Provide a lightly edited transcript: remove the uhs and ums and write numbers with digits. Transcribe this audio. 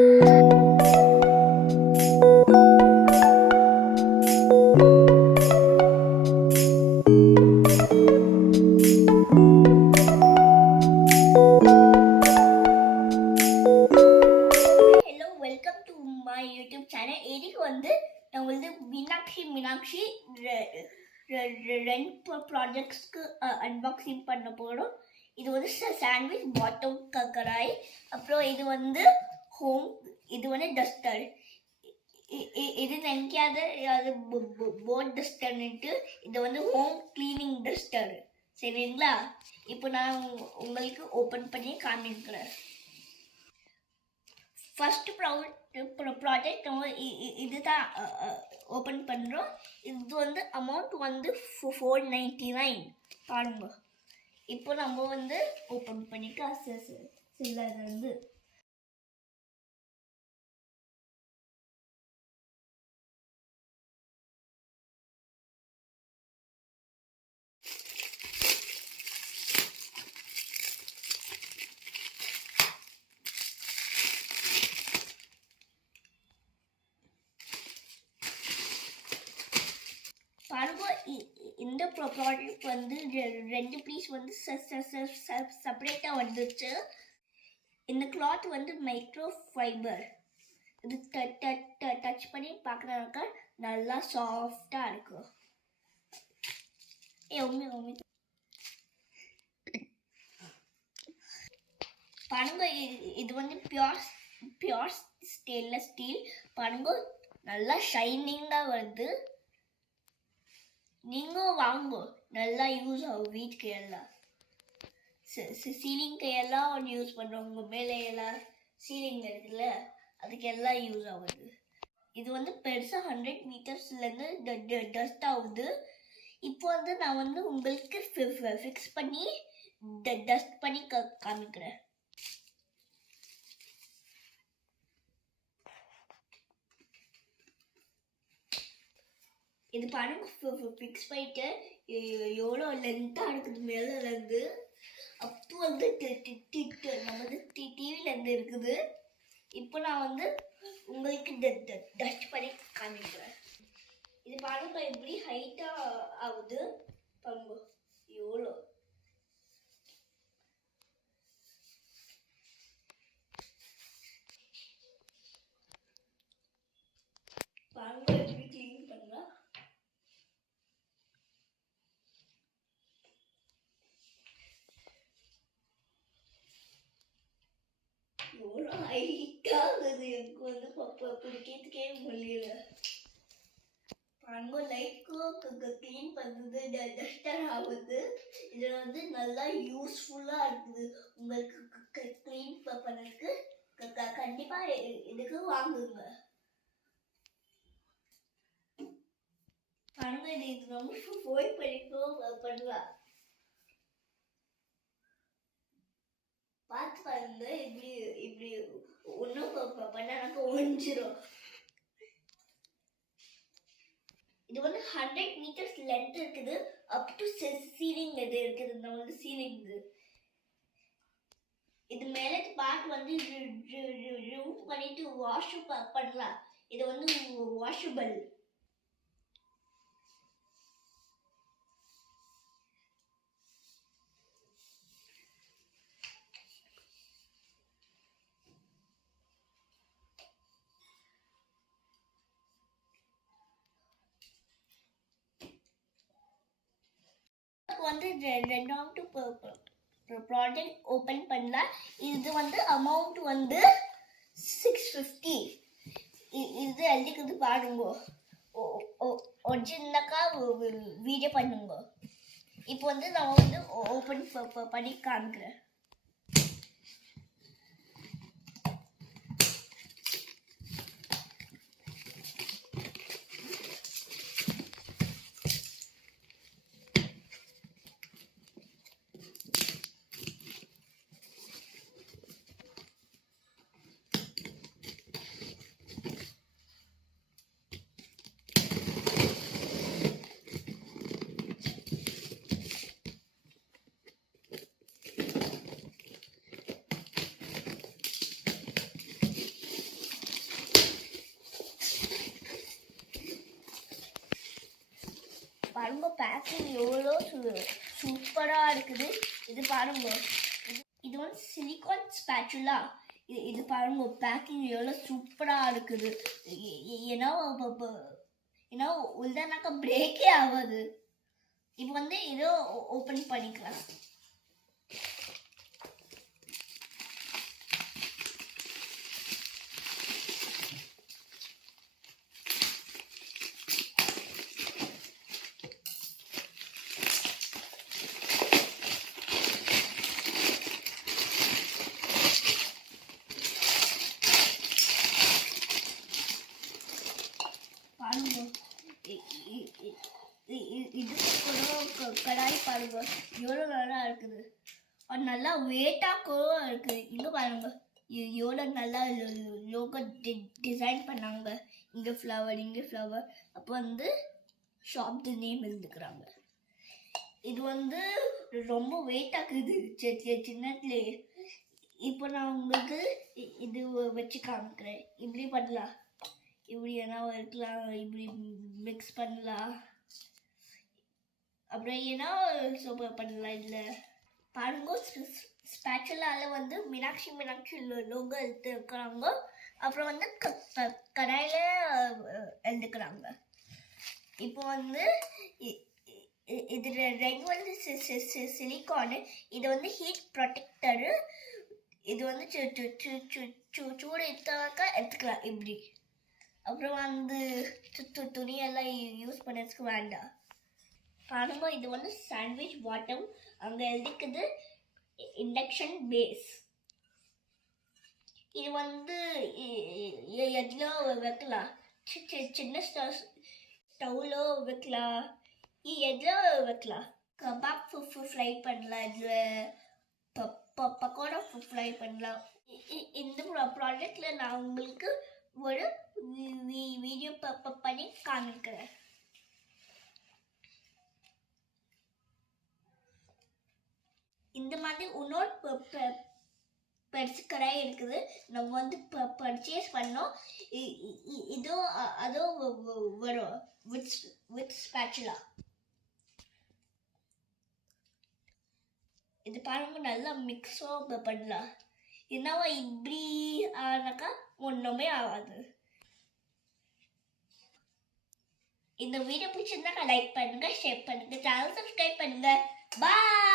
Welcome to my YouTube channel. இதுக்கு நான் மீனாட்சி ரெண்டு ப்ராஜெக்ட்ஸ்க்கு அன்பாக்சிங் பண்ண போகிறோம். இது சாண்ட்விச் பாட்டம் கடாய், அப்புறம் இது ஹோம், இது டஸ்டர். இது நினைக்காத அது போர்ட் டஸ்டர்ன்ட்டு, இது ஹோம் கிளீனிங் டஸ்டர். சரிங்களா? இப்போ நான் உங்களுக்கு ஓப்பன் பண்ணி காமிக்கிறேன். ஃபர்ஸ்ட் ப்ராஜெக்ட் நம்ம இதுதான் ஓப்பன் பண்ணுறோம். இது அமௌண்ட் $499 பாருங்க. இப்போ நம்ம ஓப்பன் பண்ணிட்டு சிலது பாருங்க. இந்த ப்ராடக்ட் ரெண்டு பீஸ் செப்பரேட்டாக வந்துச்சு. இந்த கிளாத் மைக்ரோஃபைபர். இது டச் பண்ணி பார்க்குறதுக்கு நல்லா சாஃப்டாக இருக்கும். பாருங்க, இது பியோர் ஸ்டெயின்லெஸ் ஸ்டீல். பாருங்க, நல்லா ஷைனிங்காக வருது. நீங்கள் வாங்க, நல்லா யூஸ் ஆகும் வீட்டுக்கு. எல்லாம் சீலிங்க்கு எல்லாம் யூஸ் பண்ணுறவங்க, மேலே எல்லாம் சீலிங் இருக்குல்ல, அதுக்கு எல்லாம் யூஸ் ஆகுது. இது பெருசாக 100 மீட்டர்ஸ்லேருந்து டஸ்ட் ஆகுது. இப்போ நான் உங்களுக்கு ஃபிக்ஸ் பண்ணி டஸ்ட் பண்ணி காமிக்கிறேன். இது பாருங்க, ஃபிக்ஸ் பண்ணிட்டு எவ்வளோ லென்த்தாக இருக்குது மேலேருந்து. அப்போ நம்ம டிவிலேருந்து இருக்குது. இப்போ நான் உங்களுக்கு டஸ்ட் பண்ணி காமிக்கிறேன். இது பாருங்க, எப்படி ஹைட்டாக ஆகுது பாருங்க. எவ்வளோ பாருங்க, எப்படி கிளீன் பண்ணலாம். எவ்வளோ ஹைட்டாகுது, எனக்கு பிடிக்கிறதுக்கே முடியல. பாருங்க, லைட்க்கு கிளீன் பண்ணுறது டஸ்டர் ஆகுது. இது நல்லா யூஸ்ஃபுல்லாக இருக்குது. உங்களுக்கு கிளீன் பண்ணுறதுக்கு கண்டிப்பாக இதுக்கு வாங்குங்க. பாருங்க, இது ரொம்ப போய் பண்ணலாம். பார்த்து பாருங்க, இப்படி ஒன்றும் பண்ணா ஒழிஞ்சிரும். இது 100 மீட்டர்ஸ் லென்த் இருக்குது. அப் டு சீலிங் இது இருக்குது. நம்ம சீலிங் இது மேலே பார்ட் ரிமூவ் பண்ணிட்டு வாஷ் பண்ணலாம். இது வாஷபிள். ரெண்டாவது ப்ராடக்ட் ஓப்பன் பண்ணலாம். இது அமௌண்ட் $650. இது எழுதிக்கிறது பாருங்க. ஒரிஜினலாக்கா வீடியோ பண்ணுங்க. இப்போ நான் ஓப்பன் பண்ணி காமிக்கிறேன். பாருங்க பேக்கிங் எவ்வளோ சூப்பராக இருக்குது. இது பாருங்க, இது வந்து சிலிகான் ஸ்பேச்சுலா. இது பாருங்க பேக்கிங் எவ்வளோ சூப்பராக இருக்குது. ஏன்னா உள்ளனாக்கா பிரேக்கே ஆகாது. இப்போ வந்து இதோ ஓப்பன் பண்ணிக்கலாம். இது கடாய் பாருங்க எவ்வளோ நல்லா இருக்குது. அது நல்லா வெயிட்டாக கூட இருக்குது. இங்கே பாருங்க எவ்வளோ நல்லா லோகோ டிசைன் பண்ணாங்க. இங்கே ஃப்ளவர், இங்கே ஃப்ளவர். அப்போ வந்து ஷாப் நேம் எழுதுக்கிறாங்க. இது வந்து ரொம்ப வெயிட்டாக்குது சின்னத்துலேயே. இப்போ நான் உங்களுக்கு இது வச்சு காமிக்கிறேன். இப்படி பண்ணலாம், இப்படி என்ன இருக்கலாம், இப்படி மிக்ஸ் பண்ணலாம், அப்புறம் ஏன்னா சூப்பர் பண்ணலாம். இதில் பாருங்க ஸ்பேச்சுலால வந்து மீனாட்சி லோகோ எடுத்துக்கிறாங்க. அப்புறம் வந்து கடாயில் எழுதுக்கிறாங்க. இப்போ வந்து இது ரெண்டு வந்து சிலிகானு. இது வந்து ஹீட் ப்ரொடெக்டரு. இது வந்து சூடு எடுத்தாக்கா எடுத்துக்கலாம் இப்படி. அப்புறம் வந்து துணியெல்லாம் யூஸ் பண்ணதுக்கு வேண்டாம். பாருங்க இது வந்து சாண்ட்விச் பாட்டம். அங்கே எழுதிக்குது இண்டக்ஷன் பேஸ். இது வந்து எதிலோ வைக்கலாம், சின்ன ஸ்டவ்லோ வைக்கலாம், எதிலோ வைக்கலாம். கபாப் ஃப்ரை பண்ணலாம், இதில் பக்கோடா ஃப்ரை பண்ணலாம். இந்த ப்ராடக்டில் நான் உங்களுக்கு ஒரு வீடியோ பண்ணி காமிக்கிறேன். இந்த மாதிரி இன்னொரு பெருசு கடாய் இருக்குது. நம்ம வந்து பர்ச்சேஸ் பண்ணோம். இதோ அதோ வரும் வித் ஸ்பேச்சுலா. இது பாருங்க நல்லா மிக்ஸோ பண்ணலாம். என்னவா இப்படி ஆனாக்கா ஒன்றுமே ஆகாது. இந்த வீடியோ பிடிச்சிருந்தாக்கா லைக் பண்ணுங்க, ஷேர் பண்ணுங்க, சேனல் சப்ஸ்கிரைப் பண்ணுங்க. பாய்.